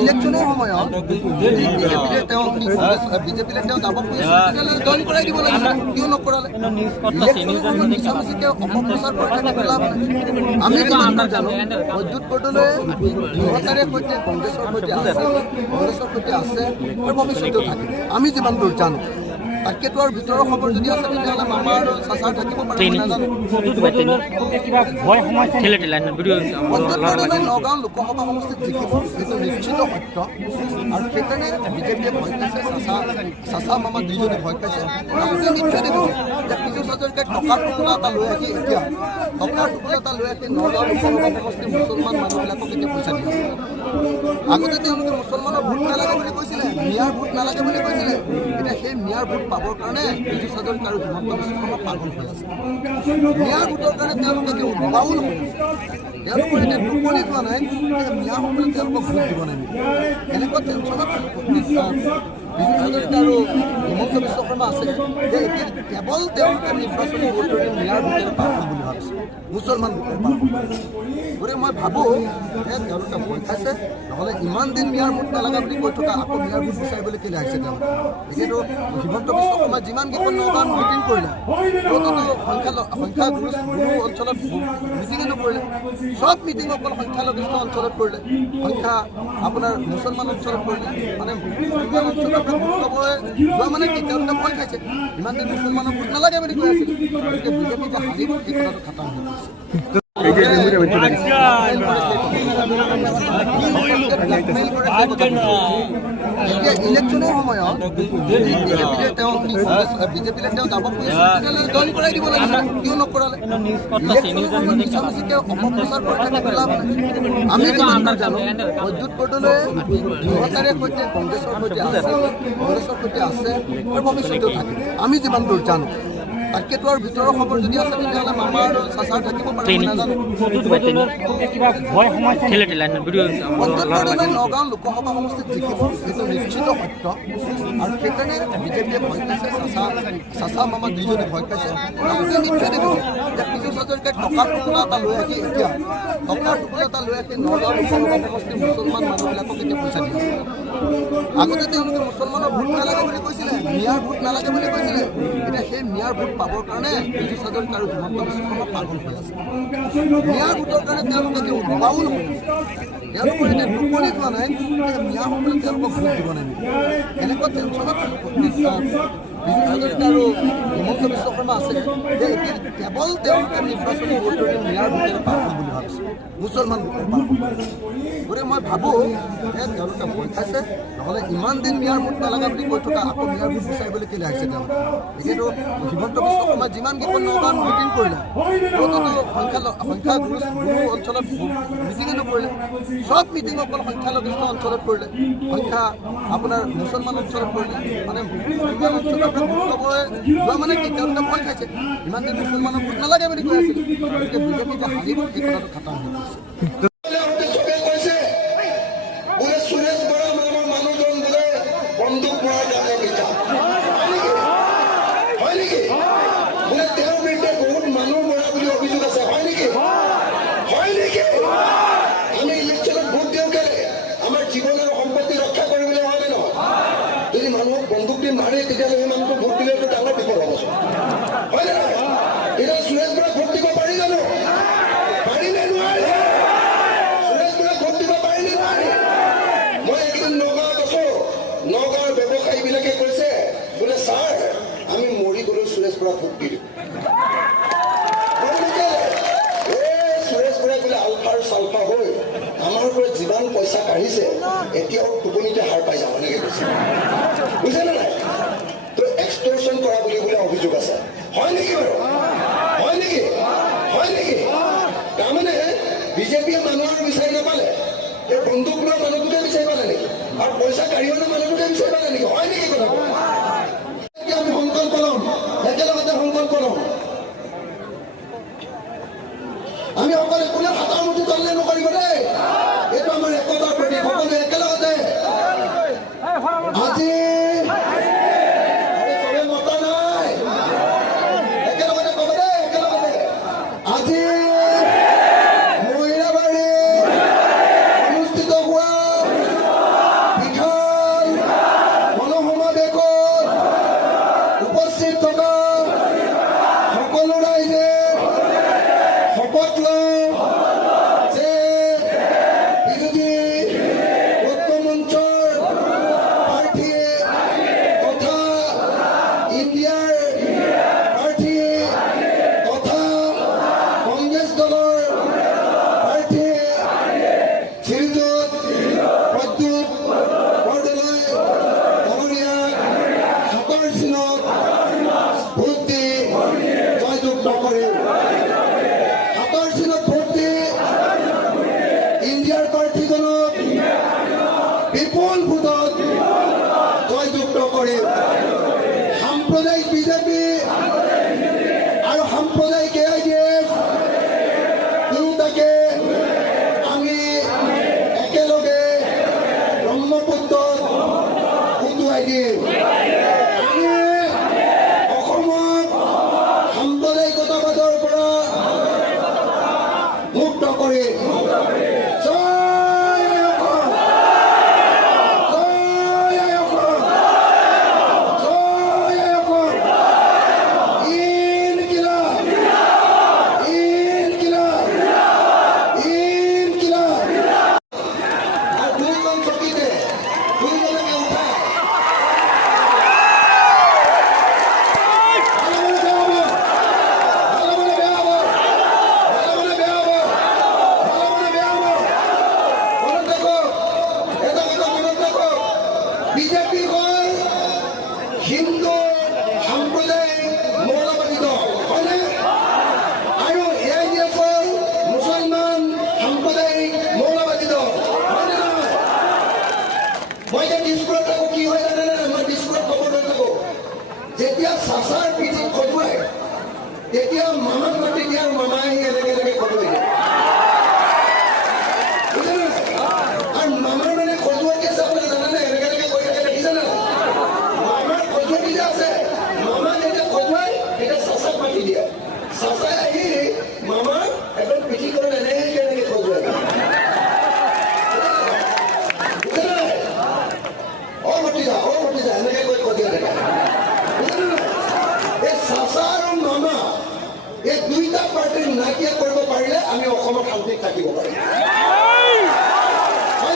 ইলেকশ্যনৰ সময়ত বিজেপিলৈ তেওঁ যাব খুজিছিল, জইন কৰাই দিব লাগে, কিয় নকৰালে? ইলেকশ্যনৰ সময়ত মিছামিছিকৈ অপপ্ৰচাৰ কৰি থাকি লাভ নাই। আমি যিমান জানো বৈদ্যুৎ বৰদলৈয়ে দৃঢ়তাৰে সৈতে কংগ্ৰেছৰ সৈতে আছে আৰু ভৱিষ্যতেও থাকে। আমি যিমান দূৰ জানো তাতকেতো আৰু ভিতৰৰ খবৰ যদি আছে তেতিয়াহ'লে মামা আৰু চাচাৰ থাকিব পাৰে নাজানো। নগাঁও লোকসভা সমষ্টিত জিকিব সেইটো নিশ্চিত সত্য, আৰু সেইকাৰণে বিজেপিয়ে ভয় খাইছে, চাচা মামা দুইজনে ভয় খাইছে। আপোনালোকে নিশ্চয় দেখিব যে পীযুষ হাজৰিকাই টকাৰ টোপোলা এটা লৈ আহি এতিয়া নগাঁও লোকসভা সমষ্টিৰ মুছলমান মানুহবিলাকক এতিয়া পইচা দি আছে। আগতে তেওঁলোকে মুছলমানৰ ভোট নালাগে বুলি কৈছিলে, মিয়াৰ ভোট নালাগে বুলি কৈছিলে। এতিয়া সেই মিয়াৰ ভোট পাবৰ কাৰণে পীযুষ হাজৰিকা আৰু হিমন্ত বিশ্ব শৰ্মা পাগল হৈ আছে। মিয়াৰ ভোটৰ কাৰণে তেওঁলোকে এতিয়া উদ্ভাৱন হৈ আছে। তেওঁলোকৰ এতিয়া টোপনি যোৱা নাই যে মিয়াসকলে তেওঁলোকক ভোট দিব নাই। এনেকুৱা টেনশ্যনত পীযুষ হাজৰিকা আৰু হিমন্ত বিশ্ব শৰ্মা আছে যে এতিয়া কেৱল তেওঁলোকে নিৰ্বাচনী ভোট মিয়াৰ ভোটেৰে পাৰ হ'ম বুলি ভাবিছে, মুছলমান ভোটেৰে পাৰ হ'ম। গতিকে মই ভাবোঁ যে তেওঁলোকে ভয় খাইছে, নহ'লে ইমান দিন মিয়াৰ ভোট নালাগে বুলি কৈ থকা আকৌ মিয়াৰ ভোট বিচাৰিবলৈ কেলৈ আহিছে তেওঁলোকে? এতিয়াতো হিমন্ত বিশ্ব শৰ্মাই যিমানকেইখন নগাঁৱত মিটিং কৰিলে, সংখ্যাগুৰু অঞ্চলত মিটিঙে নকৰিলে, চব মিটিং অকল সংখ্যালঘিষ্ঠ অঞ্চলত কৰিলে, আপোনাৰ মুছলমান অঞ্চলত কৰিলে। মানে মুছলমান অঞ্চলত ভোট ল'বলৈ যোৱা মানে কি তেওঁলোকে ভয় খাইছে, ইমান দিন মুছলমানৰ ভোট নালাগে বুলি কৈ আছিল। গতিকে বিজেপি যে হাৰিব এই কথাটো খাটাং হৈ পৰিছে। এতিয়া ইলেকশ্যনৰ সময়ত বিজেপিলৈ তেওঁ যাব খুজিছিল, তেতিয়াহ'লে জইন কৰাই দিব লাগে, কিয় নকৰালে? ইলেকশ্যনৰ সময়ত মিছামিছিকৈ অপপ্ৰচাৰ কৰি থাকি লাভ নাই। আমি যিমান জানো বৈদ্যুৎ বৰদলৈয়ে দৃঢ়তাৰে সৈতে কংগ্ৰেছৰ সৈতে আছে আৰু ভৱিষ্যতেও থাকে। আমি যিমান দূৰ জানো তাতকেতো আৰু ভিতৰৰ খবৰ যদি আছে তেতিয়াহ'লে মামা আৰু চাচাৰ থাকিব পাৰে নাজানো। নগাঁও লোকসভা সমষ্টিত জিকিব সেইটো নিশ্চিত সত্য, আৰু সেইকাৰণে বিজেপিয়ে ভয় খাইছে, চাচা মামা দুইজনে ভয় খাইছে। আপোনালোকে নিশ্চয় দেখিব যে পীযুষ হাজৰিকাই টকাৰ টোপোলা এটা লৈ আহি নগাঁও লোকসভা সমষ্টিৰ মুছলমান মানুহবিলাকক এতিয়া পইচা দি আছে। আগতে তেওঁলোকে মুছলমানৰ ভোট নালাগে বুলি কৈছিলে, মিয়াৰ ভোট নালাগে বুলি কৈছিলে। এতিয়া সেই মিয়াৰ ভোট পাবৰ কাৰণে পীযুষ হাজৰিকা আৰু হিমন্ত বিশ্ব শৰ্মা পাগল হৈ আছে। মিয়াৰ ভোটৰ কাৰণে তেওঁলোকে এতিয়া উদ্ভাৱন হৈ আছে। তেওঁলোকৰ এতিয়া টোপনি যোৱা নাই যে মিয়াসকলে তেওঁলোকক ভোট দিব নাই। এনেকুৱা টেনশ্যনত পীযুষ হাজৰিকা আৰু হিমন্ত বিশ্ব শৰ্মা আছে যে এতিয়া কেৱল তেওঁলোকে নিৰ্বাচনী ভোট মিয়াৰ ভোটেৰে পাৰ হ'ম বুলি ভাবিছে, মুছলমান ভোটেৰে পাৰ হ'ম। গতিকে মই ভাবোঁ যে তেওঁলোকে ভয় খাইছে, নহ'লে ইমান দিন মিয়াৰ ভোট নালাগে বুলি কৈ থকা আকৌ মিয়াৰ ভোট বিচাৰিবলৈ কেলৈ আহিছে তেওঁলোকে? এতিয়াতো হিমন্ত বিশ্ব শৰ্মাই যিমানকেইখন নগাঁৱত মিটিং কৰিলে, সংখ্যাগুৰু অঞ্চলত মিটিঙে নকৰিলে, চব মিটিং অকল সংখ্যালঘিষ্ঠ অঞ্চলত কৰিলে, আপোনাৰ মুছলমান অঞ্চলত কৰিলে। মানে মুছলমান অঞ্চলত ভোট ল'বলৈ যোৱা মানে কি তেওঁলোকে ভয় খাইছে, ইমান দিন মুছলমানৰ ভোট নালাগে বুলি কৈ আছিল। গতিকে বিজেপি যে হাৰিব এই কথাটো খাটাং হৈ পৰিছে। বন্দুক দি মাৰি তেতিয়াহ'লে সেই মানুহটো ভোট দিলেতো ডাঙৰ বিপদ হ'ব, হয় নে নহয়? এতিয়া সুৰেশ বৰাক ভোট দিব পাৰি জানো? পাৰিনে নোৱাৰে? সুৰেশ বৰাক ভোট দিব পাৰিনে নোৱাৰে? মই এইকেইদিন নগাঁৱত আছো, নগাঁৱৰ ব্যৱসায়ীবিলাকে কৈছে বোলে ছাৰ আমি মৰি গ'লেও সুৰেশ বৰাক ভোট দি দিম। সুৰেশ বৰাই বোলে আলফাৰ চালফা হৈ আমাৰ পৰা যিমান পইচা কাঢ়িছে এতিয়াও টোপনিতে হাৰ পাই যাওঁ এনেকে কৈছে, বুজিছেনে নাই? তো এক্সটৰ্চন কৰা বুলি বোলে অভিযোগ আছে, হয় নেকি বাৰু? হয় নেকি? তাৰমানে বিজেপিয়ে মানুহৰ বিচাৰি নাপালে, এই বন্দুক লোৱা মানুহটোকে বিচাৰি পালে নেকি? আৰু পইচা কাঢ়িব মানুহটোকে বিচাৰি পালে নেকি? হয় নেকি কথাটো? আমি সংকল্প ল'ম, একেলগতে সংকল্প ল'ম। আমি অকল কোনে হাতৰ মুঠি তললে নকৰিব দেই, এইটো আমাৰ একতাৰ প্ৰতীক। সকলোৱে একেলগতে আজি চবে মতা নাই, একেলগতে ক'ব দেই, একেলগতে কৰি জয় আই অসম, জয় আই অসম, জয় আই অসম, ইনকিলাব, ইনকিলাব, ইনকিলাব। আর দুইজন চকীতে দুইজনকে উঠায় বিজেপি হ'ল হিন্দু সাম্প্ৰদায়িক মৌলবাদী দল হয়নে? আৰু AIDF হ'ল মুছলমান সাম্প্ৰদায়িক মৌলবাদী দল হয়নে নহয়? মই এতিয়া দিছপুৰত থাকোঁ, কি হয় জানেনে? মই দিছপুৰত খবৰ লৈ থাকোঁ, যেতিয়া চাচাৰ পিঠিত খজুৱাই তেতিয়া মামাক মাতি দিয়ে আৰু মামাই আহি এনেকে এনেকে খজুৱাই দিয়ে। বুজিলে নাই? আৰু মামাৰ মানে খজুৱাই কি আছে আপুনি জানেনে? এনেকে এনেকে কৰি থাকে দেখিছে নাই? মামাৰ খজুৱতি যে আছে, মামা যেতিয়া খজুৱাই তেতিয়া চাচাক মাতি দিয়ে, চাচাই আহি মামাৰ একদম পিঠিখনত এনেকে এনেকে খজুৱাই দিয়ে। বুজিলে নাই? অ ভতিজা এনেকে কৈ খজুৱাই থাকে। বুজিলে নাই? এই চাচা আৰু মামা এই দুইটা পাৰ্টিক নাইকিয়া কৰিব পাৰিলে আমি অসমত শান্তিত থাকিব পাৰিম।